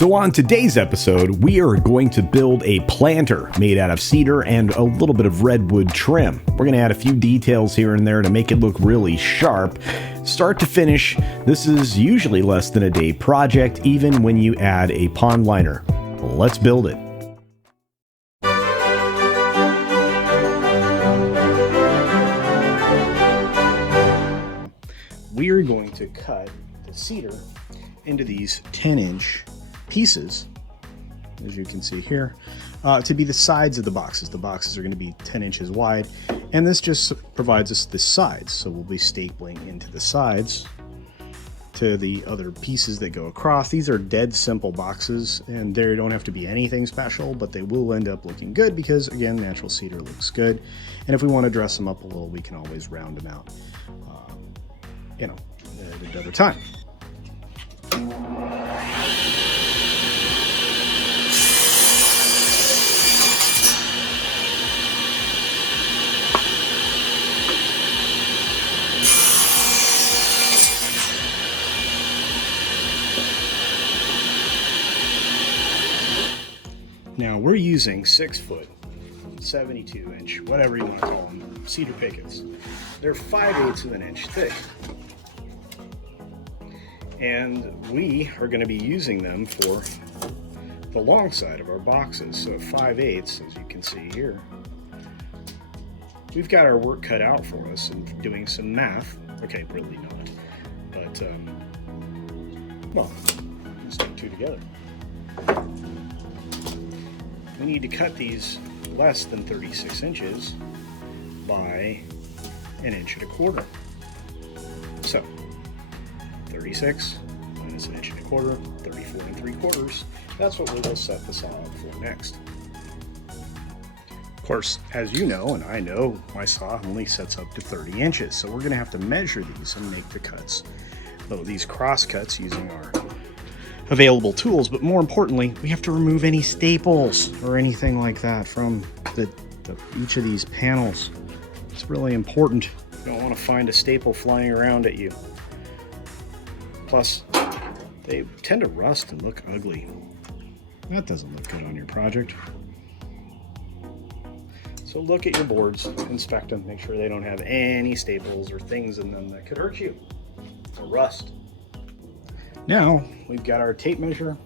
So on today's episode, we are going to build a planter made out of cedar and a little bit of redwood trim. We're going to add a few details here and there to make it look really sharp. Start to finish, this is usually less than a day project, even when you add a pond liner. Let's build it. We are going to cut the cedar into these 10-inch pieces, as you can see here, to be the sides of the boxes. The boxes are going to be 10 inches wide, and this just provides us the sides. So we'll be stapling into the sides to the other pieces that go across. These are dead simple boxes, and they don't have to be anything special, but they will end up looking good because, again, natural cedar looks good. And if we want to dress them up a little, we can always round them out, at another time. Now we're using 6 foot, 72 inch, whatever you want to call them, cedar pickets. They're 5/8 of an inch thick. And we are going to be using them for the long side of our boxes. So 5/8, as you can see here. We've got our work cut out for us and doing some math. Okay, really not. But, well, let's do two together. We need to cut these less than 36 inches by 1.25 inches. So 36 minus 1.25 inches, 34 3/4. That's what we will set this all up for next. Of course, as you know, and I know, my saw only sets up to 30 inches. So we're going to have to measure these and make the cuts. So these cross cuts using our available tools, but more importantly, we have to remove any staples or anything like that from each of these panels. It's really important. You don't want to find a staple flying around at you. Plus, they tend to rust and look ugly. That doesn't look good on your project. So look at your boards, inspect them, make sure they don't have any staples or things in them that could hurt you or rust. Now, we've got our tape measure,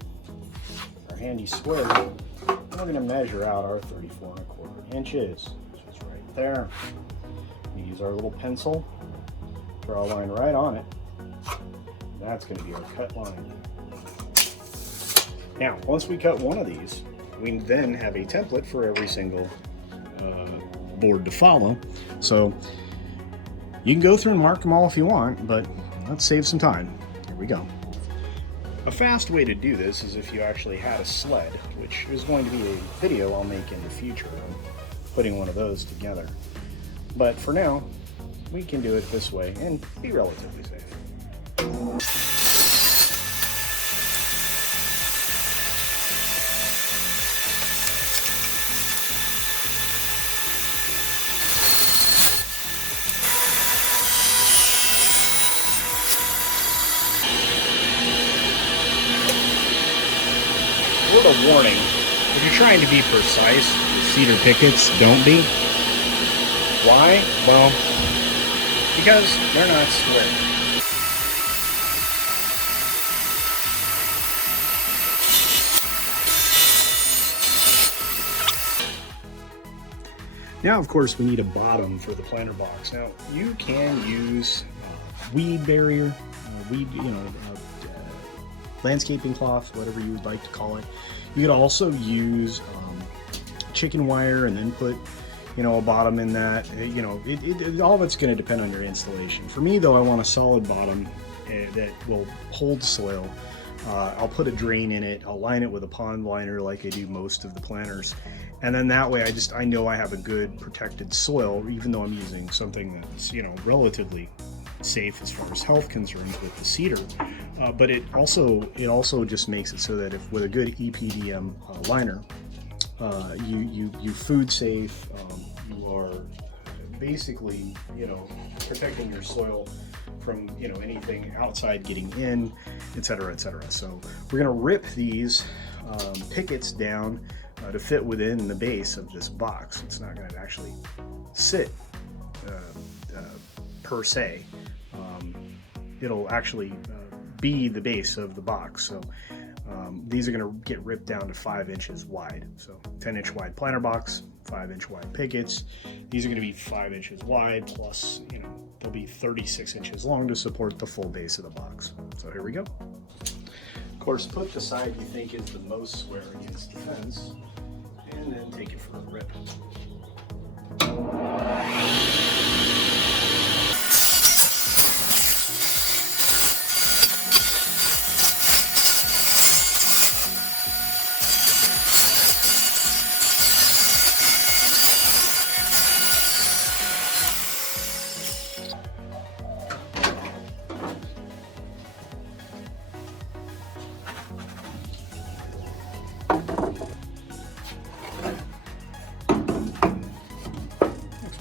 our handy square, and we're going to measure out our 34 1/4 inches, which is right there. We use our little pencil, draw a line right on it. That's going to be our cut line. Now, once we cut one of these, we then have a template for every single board to follow. So you can go through and mark them all if you want, but let's save some time. Here we go. A fast way to do this is if you actually had a sled, which is going to be a video I'll make in the future of putting one of those together. But for now, we can do it this way and be relatively safe. Word of warning, if you're trying to be precise with cedar pickets, don't be. Why? Well, because they're not square. Now, of course, we need a bottom for the planter box. Now, you can use weed barrier, landscaping cloth, whatever you would like to call it. You could also use chicken wire and then put, a bottom in that. All of it's going to depend on your installation. For me, though, I want a solid bottom that will hold soil. I'll put a drain in it. I'll line it with a pond liner like I do most of the planters. And then that way I know I have a good protected soil, even though I'm using something that's, relatively safe as far as health concerns with the cedar. But it also just makes it so that if with a good EPDM liner, you food safe, you are basically, protecting your soil from, you know, anything outside getting in, etc., etc. So we're going to rip these pickets down to fit within the base of this box. It's not going to actually sit per se. It'll actually be the base of the box. So these are going to get ripped down to 5 inches wide. So 10-inch wide planter box, 5-inch wide pickets. These are going to be 5 inches wide, plus, you know, they'll be 36 inches long to support the full base of the box. So here we go. Of course, put the side you think is the most square against the fence, and then take it for a rip.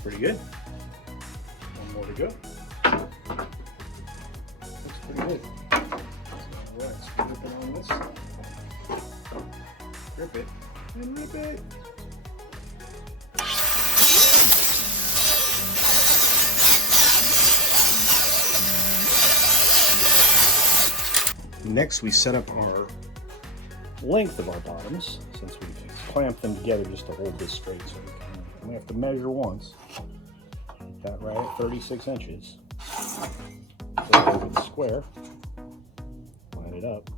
Pretty good. One more to go. Looks pretty good. So let's rip it on this side. Rip it and rip it. Next, we set up our length of our bottoms, since we've clamped them together just to hold this straight. So we have to measure once. That right at 36 inches. Put it over the square, line it up,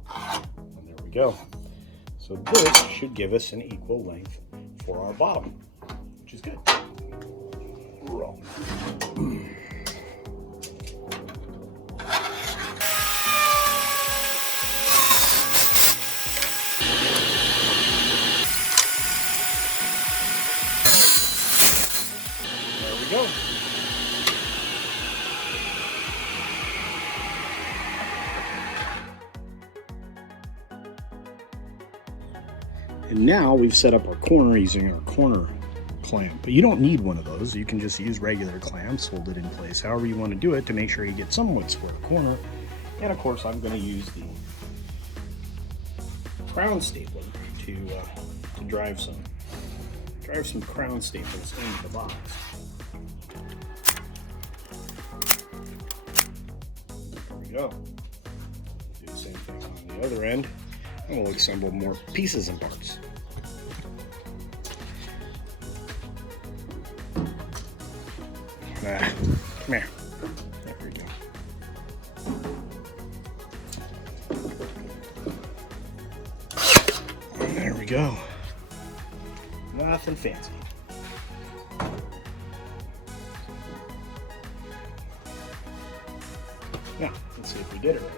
and there we go. So this should give us an equal length for our bottom, which is good. Roll. There we go. And now we've set up our corner using our corner clamp. But you don't need one of those. You can just use regular clamps, hold it in place however you want to do it to make sure you get somewhat square corner. And of course I'm going to use the crown stapler to drive some crown staples into the box. There we go. Do the same thing on the other end. And we'll assemble more pieces and parts. Come here. There we go. And there we go. Nothing fancy. Now, let's see if we did it right.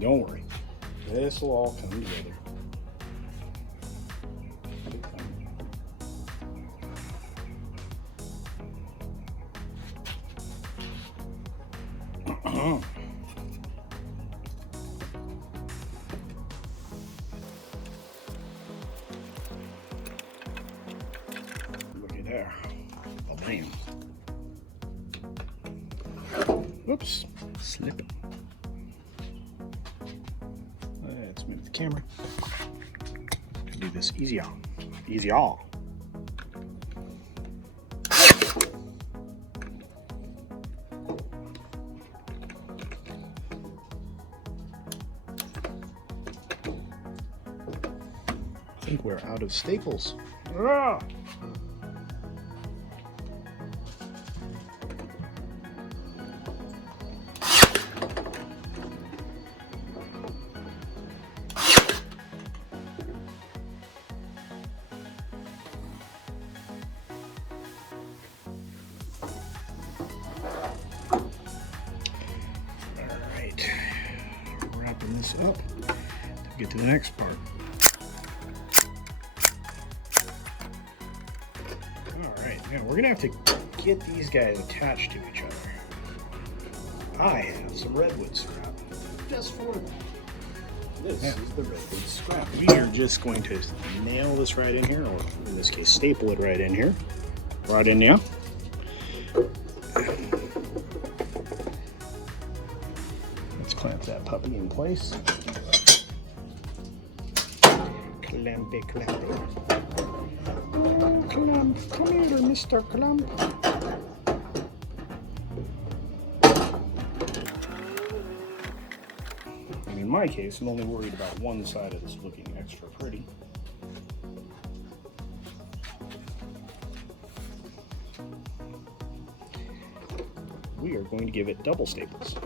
Don't worry, this will all come together. Looky there. Oh, bam. Oops, slipping. Let's move the camera. Do this easy on. Easy all. I think we're out of staples. Ah! get to the next part. Alright, now we're going to have to get these guys attached to each other. I have some redwood scrap just for them. This is the redwood scrap. We are just going to nail this right in here, or in this case, staple it right in here. Right in there. Let's clamp that puppy in place. Clamp it, clamp it. Clamp, come here, Mr. Clamp. In my case, I'm only worried about one side of this looking extra pretty. We are going to give it double staples. There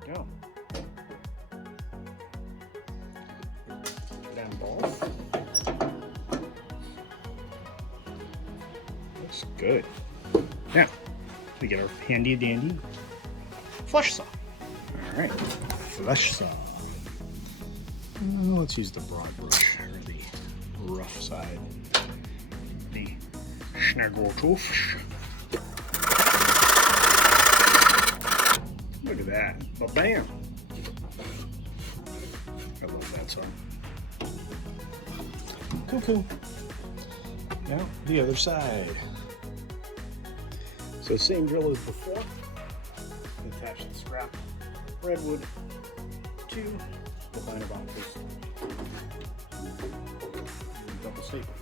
we go. Put them both. Looks good. Now, we get our handy dandy flush saw. All right, flush saw. Let's use the broad brush, or the rough side. The Schnaggeltoof. Look at that. Ba-bam. I love that saw. Cool, cool. Now, the other side. So same drill as before. Attach the scrap redwood to the liner boxes. Double staple.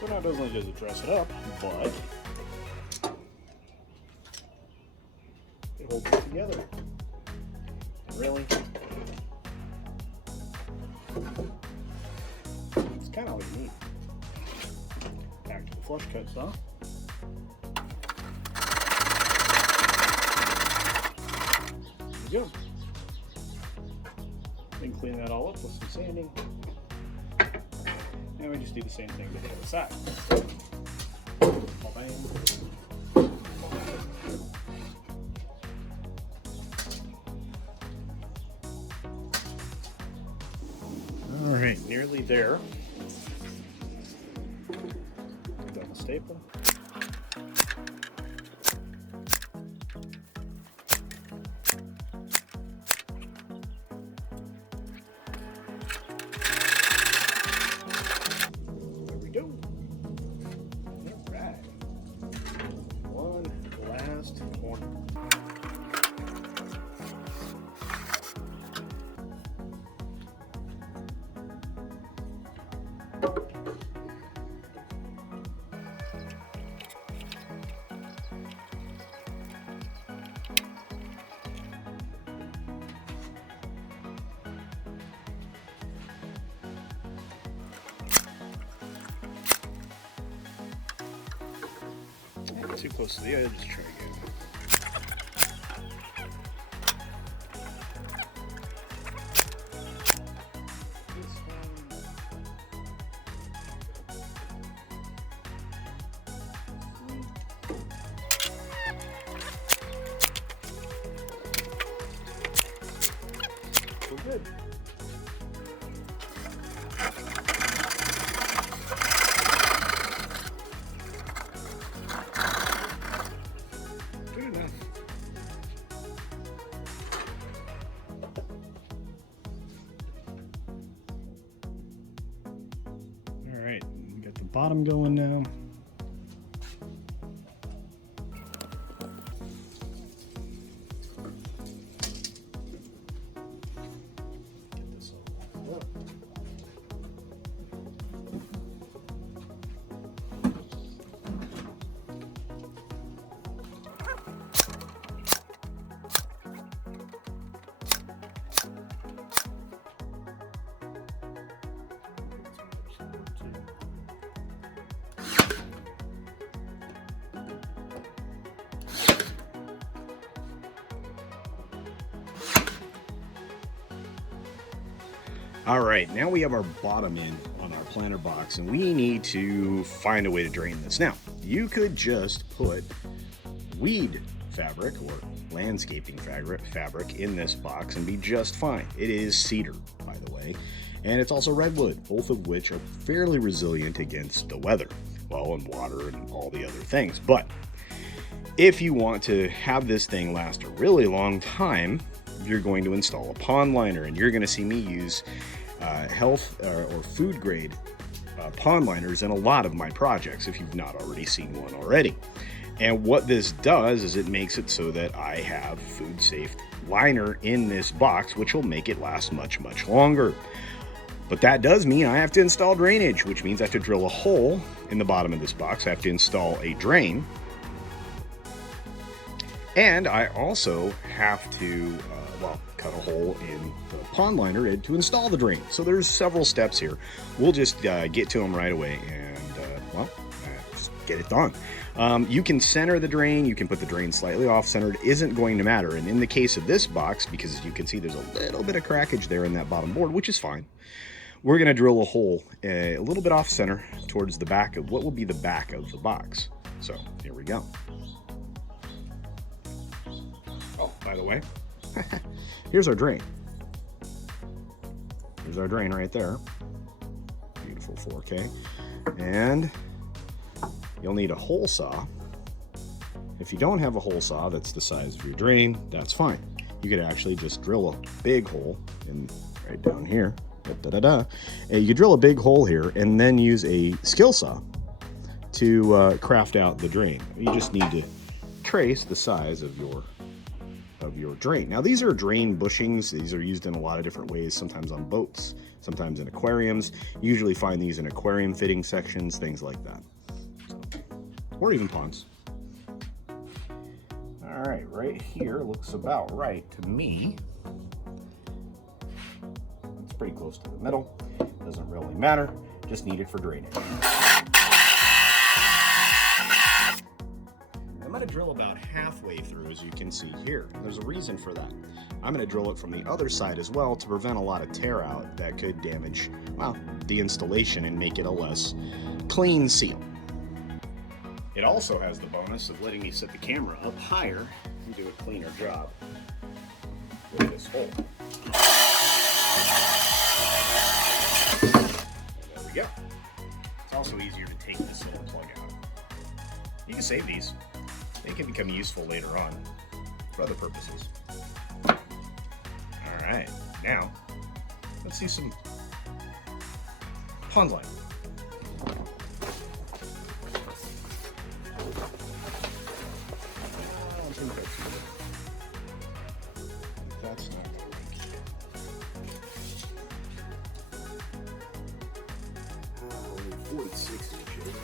So not only does it dress it up, but it holds it together. Really? It's kind of what you need. Back to the flush cut saw. There we go. Then clean that all up with some sanding. And we just do the same thing to the other side. All right, nearly there. Double staple. Too close to the edge, just try again. We're good. Good enough. All right, we got the bottom going now. All right, now we have our bottom in on our planter box, and we need to find a way to drain this. Now, you could just put weed fabric or landscaping fabric in this box and be just fine. It is cedar, by the way, and it's also redwood, both of which are fairly resilient against the weather, well, and water and all the other things. But if you want to have this thing last a really long time, you're going to install a pond liner, and you're going to see me use health or food grade pond liners in a lot of my projects if you've not already seen one already. And what this does is it makes it so that I have food safe liner in this box, which will make it last much, much longer. But that does mean I have to install drainage, which means I have to drill a hole in the bottom of this box. I have to install a drain. And I also have to, cut a hole in the pond liner to install the drain. So there's several steps here. We'll just get to them right away and, just get it done. You can center the drain. You can put the drain slightly off-centered. Isn't going to matter. And in the case of this box, because as you can see, there's a little bit of crackage there in that bottom board, which is fine. We're going to drill a hole a little bit off-center towards the back of what will be the back of the box. So here we go. Oh, by the way, here's our drain. Here's our drain right there. Beautiful 4K. And you'll need a hole saw. If you don't have a hole saw that's the size of your drain, that's fine. You could actually just drill a big hole in right down here. You could drill a big hole here and then use a skill saw to craft out the drain. You just need to trace the size of your drain. Now these are drain bushings. These are used in a lot of different ways, sometimes on boats, sometimes in aquariums. You usually find these in aquarium fitting sections, things like that. Or even ponds. All right here looks about right to me. It's pretty close to the middle. Doesn't really matter, just need it for drainage. I'm going to drill about halfway through, as you can see here. There's a reason for that. I'm going to drill it from the other side as well to prevent a lot of tear out that could damage, well, the installation and make it a less clean seal. It also has the bonus of letting me set the camera up higher and do a cleaner job with this hole. And there we go. It's also easier to take this little plug out. You can save these. They can become useful later on for other purposes. All right, now let's see some pond line. I think that's not going to work. 46 inches.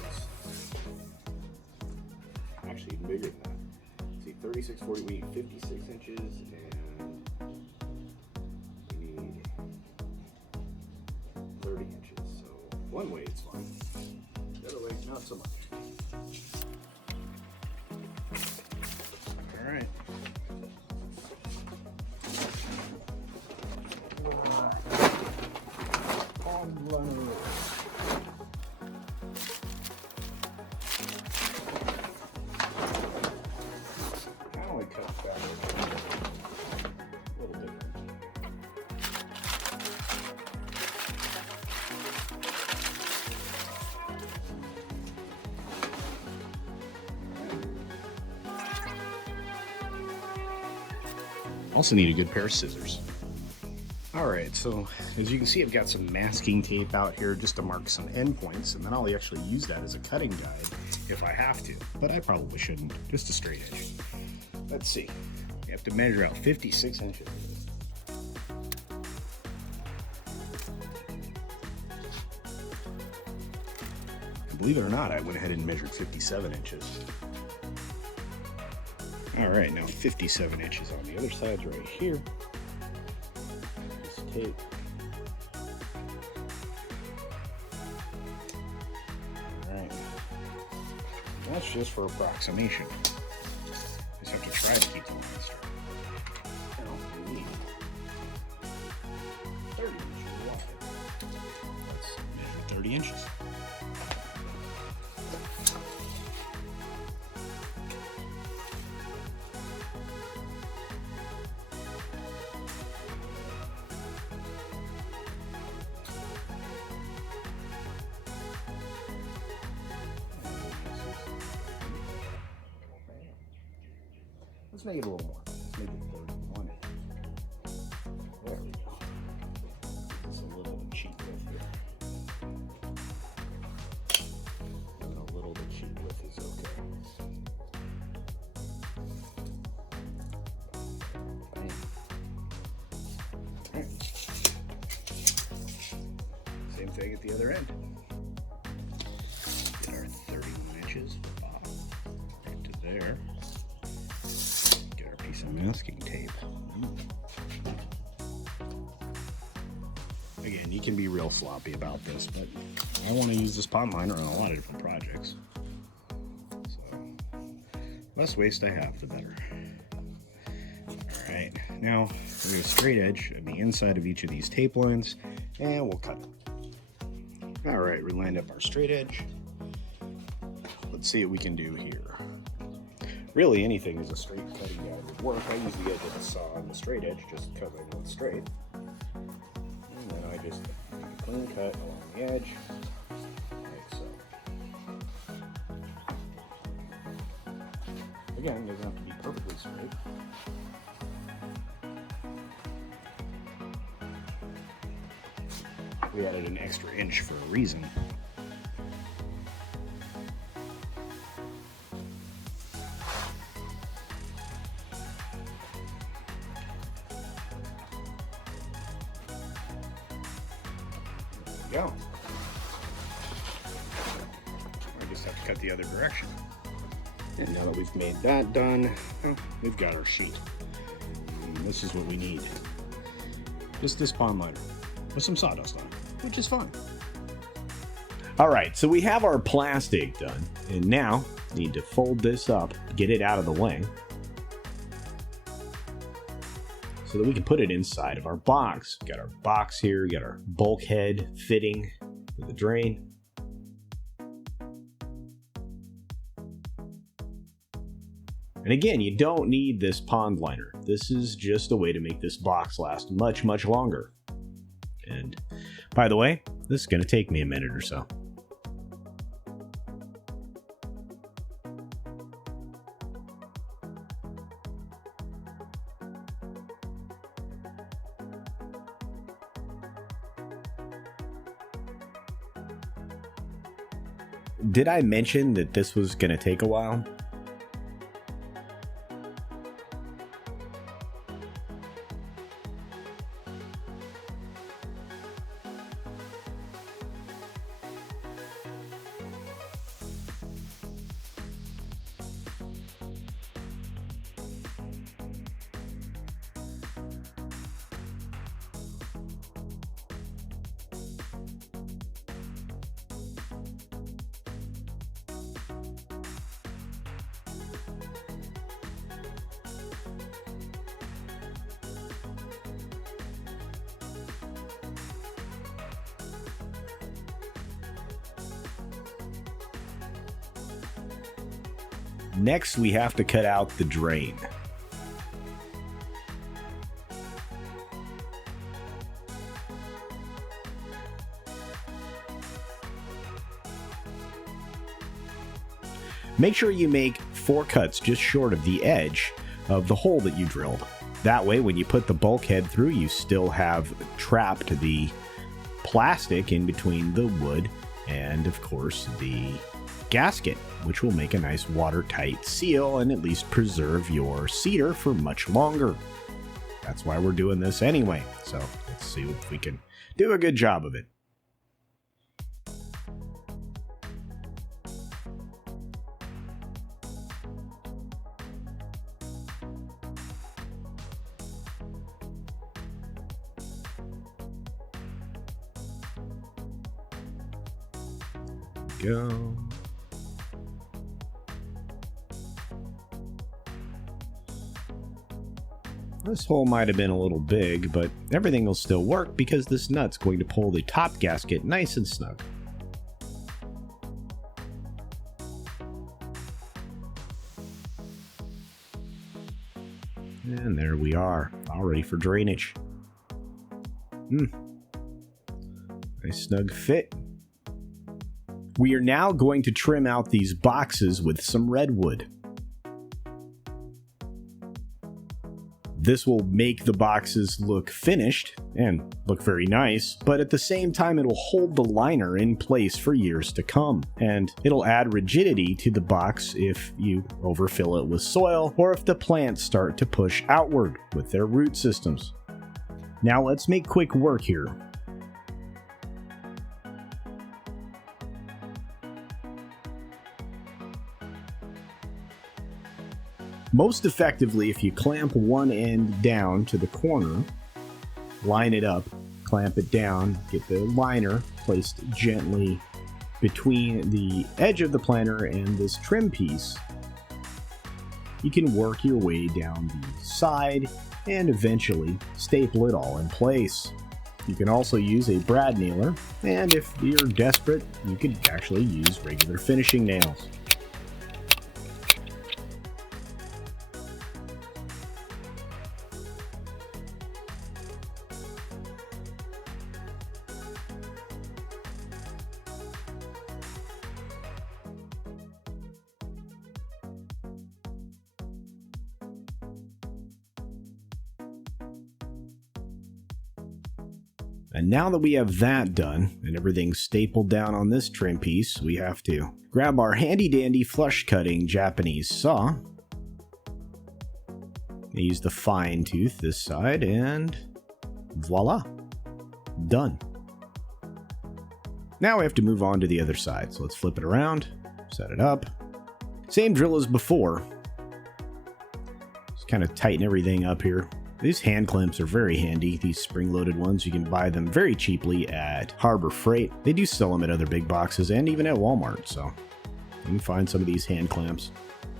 Actually even bigger than that. See, 36, 40, we need 56 inches, and we need 30 inches. So one way it's fine, the other way not so much. All right. Pond liner. Also need a good pair of scissors. All right, so as you can see, I've got some masking tape out here just to mark some endpoints, and then I'll actually use that as a cutting guide if I have to, but I probably shouldn't, just a straight edge. Let's see, you have to measure out 56 inches. Believe it or not, I went ahead and measured 57 inches. All right, now 57 inches on the other side's right here. This tape. All right, that's just for approximation. Just have to try to keep the line straight. Now we need 30 inches wide. 30 inches. Let's make it a little more. Let's make it 31. There we go. Just a little cheat width here. And a little bit cheat width is okay. Bam. All right. Same thing at the other end. Get our 31 inches from the bottom right to there. Some masking tape. Again, you can be real sloppy about this, but I want to use this pond liner on a lot of different projects. So, less waste I have, the better. Alright, now we have a straight edge on the inside of each of these tape lines, and we'll cut it. Alright, we lined up our straight edge. Let's see what we can do here. Really, anything is a straight cutting guide would work. I use the edge of the saw on the straight edge just because I know it's straight. And then I just make a clean cut along the edge, like so. Again, it doesn't have to be perfectly straight. We added an extra inch for a reason. Go. I just have to cut the other direction. And now that we've made that done, well, we've got our sheet. And this is what we need. Just this pond liner with some sawdust on it, which is fun. All right, so we have our plastic done, and now need to fold this up, get it out of the way, so that we can put it inside of our box. Got our box here, got our bulkhead fitting for the drain. And again, you don't need this pond liner. This is just a way to make this box last much, much longer. And by the way, this is going to take me a minute or so. Did I mention that this was going to take a while? Next, we have to cut out the drain. Make sure you make 4 cuts just short of the edge of the hole that you drilled. That way, when you put the bulkhead through, you still have trapped the plastic in between the wood and, of course, the gasket, which will make a nice watertight seal and at least preserve your cedar for much longer. That's why we're doing this anyway. So let's see if we can do a good job of it. Go. This hole might have been a little big, but everything will still work because this nut's going to pull the top gasket nice and snug. And there we are, all ready for drainage. Nice snug fit. We are now going to trim out these boxes with some redwood. This will make the boxes look finished and look very nice, but at the same time it'll hold the liner in place for years to come, and it'll add rigidity to the box if you overfill it with soil or if the plants start to push outward with their root systems. Now let's make quick work here. Most effectively, if you clamp one end down to the corner, line it up, clamp it down, get the liner placed gently between the edge of the planter and this trim piece, you can work your way down the side and eventually staple it all in place. You can also use a brad nailer, and if you're desperate, you could actually use regular finishing nails. And now that we have that done and everything's stapled down on this trim piece, we have to grab our handy dandy flush cutting Japanese saw. I use the fine tooth this side and voila, done. Now we have to move on to the other side. So let's flip it around, set it up. Same drill as before. Just kind of tighten everything up here. These hand clamps are very handy, these spring-loaded ones. You can buy them very cheaply at Harbor Freight. They do sell them at other big boxes and even at Walmart, so you can find some of these hand clamps.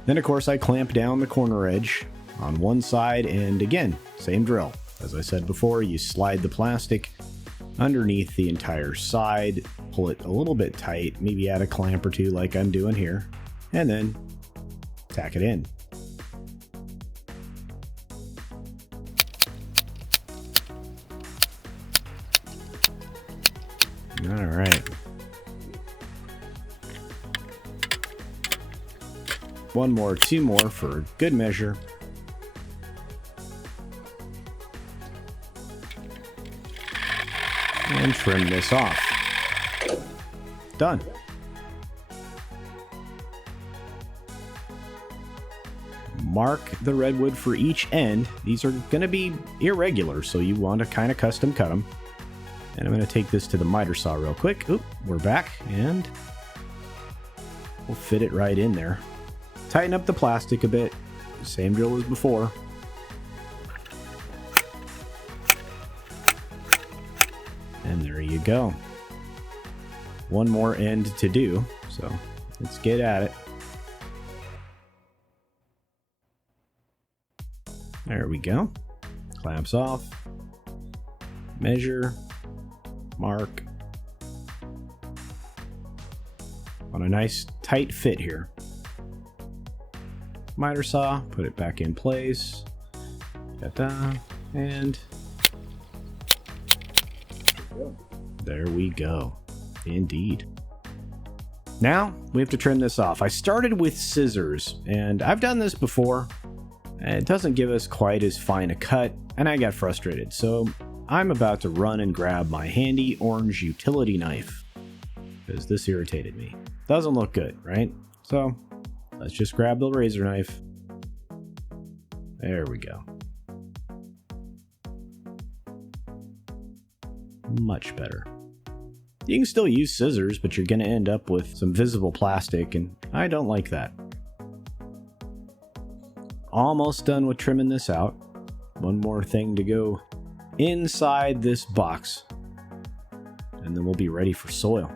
Then, of course, I clamp down the corner edge on one side, and again, same drill. As I said before, you slide the plastic underneath the entire side, pull it a little bit tight, maybe add a clamp or two like I'm doing here, and then tack it in. All right. One more, two more for good measure. And trim this off. Done. Mark the redwood for each end. These are going to be irregular, so you want to kind of custom cut them. And I'm going to take this to the miter saw real quick. Oop, we're back, and we'll fit it right in there. Tighten up the plastic a bit. Same drill as before. And there you go. One more end to do, so let's get at it. There we go. Clamps off. Measure. Mark. On a nice tight fit here. Miter saw, put it back in place. Ta-da, and there we go. Indeed. Now we have to trim this off. I started with scissors, and I've done this before. It doesn't give us quite as fine a cut, and I got frustrated. So I'm about to run and grab my handy orange utility knife, because this irritated me. Doesn't look good, right? So let's just grab the razor knife. There we go. Much better. You can still use scissors, but you're going to end up with some visible plastic, and I don't like that. Almost done with trimming this out. One more thing to go inside this box, and then we'll be ready for soil.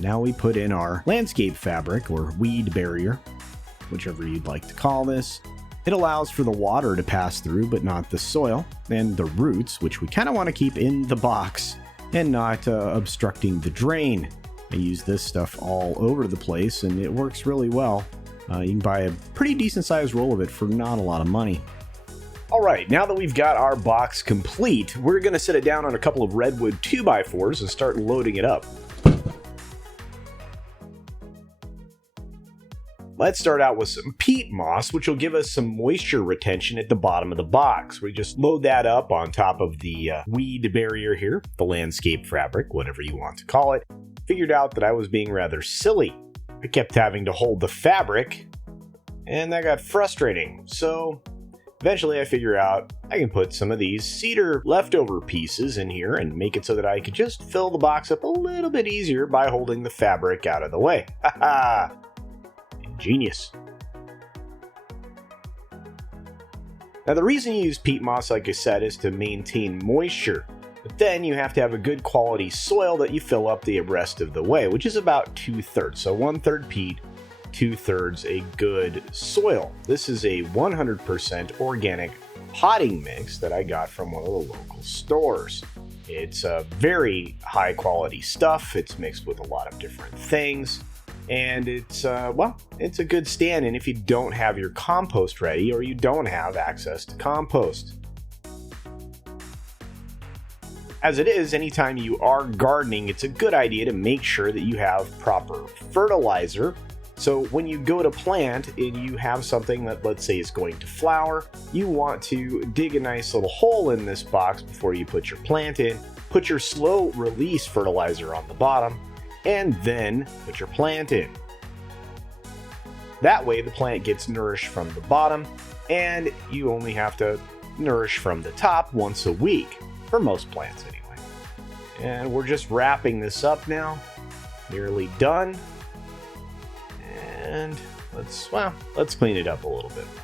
Now we put in our landscape fabric, or weed barrier, whichever you'd like to call this. It allows for the water to pass through, but not the soil, and the roots, which we kind of want to keep in the box and not obstructing the drain. I use this stuff all over the place, and it works really well. You can buy a pretty decent sized roll of it for not a lot of money. Alright, now that we've got our box complete, we're going to set it down on a couple of Redwood 2x4s and start loading it up. Let's start out with some peat moss, which will give us some moisture retention at the bottom of the box. We just load that up on top of the weed barrier here, the landscape fabric, whatever you want to call it. Figured out that I was being rather silly. I kept having to hold the fabric, and that got frustrating. So eventually I figure out I can put some of these cedar leftover pieces in here and make it so that I could just fill the box up a little bit easier by holding the fabric out of the way. Haha! Genius. Now the reason you use peat moss, like I said, is to maintain moisture. But then you have to have a good quality soil that you fill up the rest of the way, which is about 2/3. So 1/3 peat, 2/3 a good soil. This is a 100% organic potting mix that I got from one of the local stores. It's very high quality stuff. It's mixed with a lot of different things. And it's a good stand-in if you don't have your compost ready or you don't have access to compost. As it is, anytime you are gardening, it's a good idea to make sure that you have proper fertilizer. So when you go to plant and you have something that, let's say, is going to flower, you want to dig a nice little hole in this box before you put your plant in, put your slow release fertilizer on the bottom, and then put your plant in. That way the plant gets nourished from the bottom, and you only have to nourish from the top once a week, for most plants anyway. And we're just wrapping this up now, nearly done. And let's clean it up a little bit more.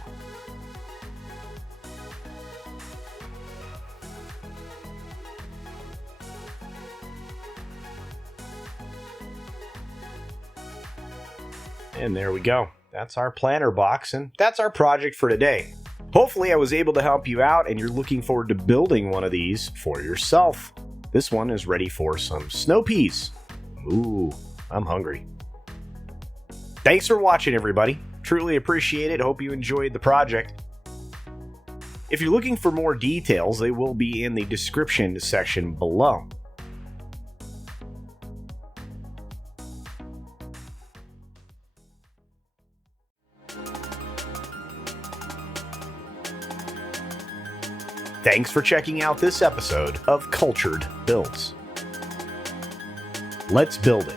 And there we go. That's our planter box, and that's our project for today. Hopefully I was able to help you out and you're looking forward to building one of these for yourself. This one is ready for some snow peas. Ooh, I'm hungry. Thanks for watching, everybody. Truly appreciate it. Hope you enjoyed the project. If you're looking for more details, they will be in the description section below. Thanks for checking out this episode of Cultured Builds. Let's build it.